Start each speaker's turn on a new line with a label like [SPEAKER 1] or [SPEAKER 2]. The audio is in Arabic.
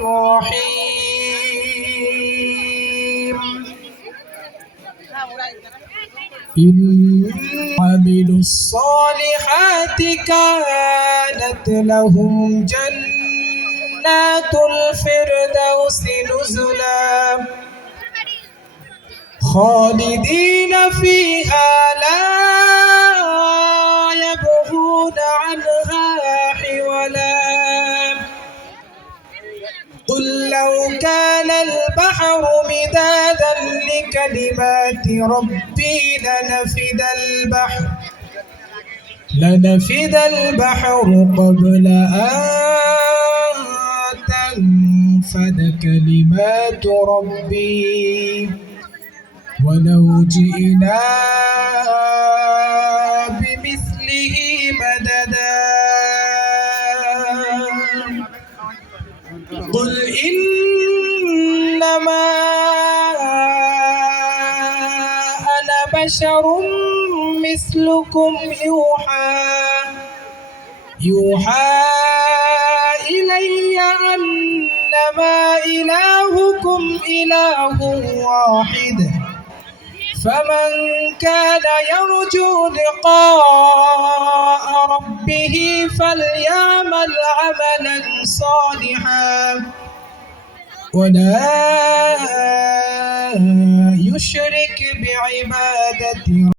[SPEAKER 1] الرحيم. إن عملوا الصالحات كانت لهم جنات الفردوس نزلا. خالدين فيها لا يبغون عنها لو كان البحر مدادا لكلمات ربي لنفد البحر لنفد البحر قبل أن تنفد كلمات ربي ولو جئنا بمثله مددا. قل إنما أنا بشر مثلكم يوحى يوحى إلي أنما إلهكم إله واحد. فمن كان يرجو لقاء ربه فليعمل عملا صالحا. ولا يشرك بعبادة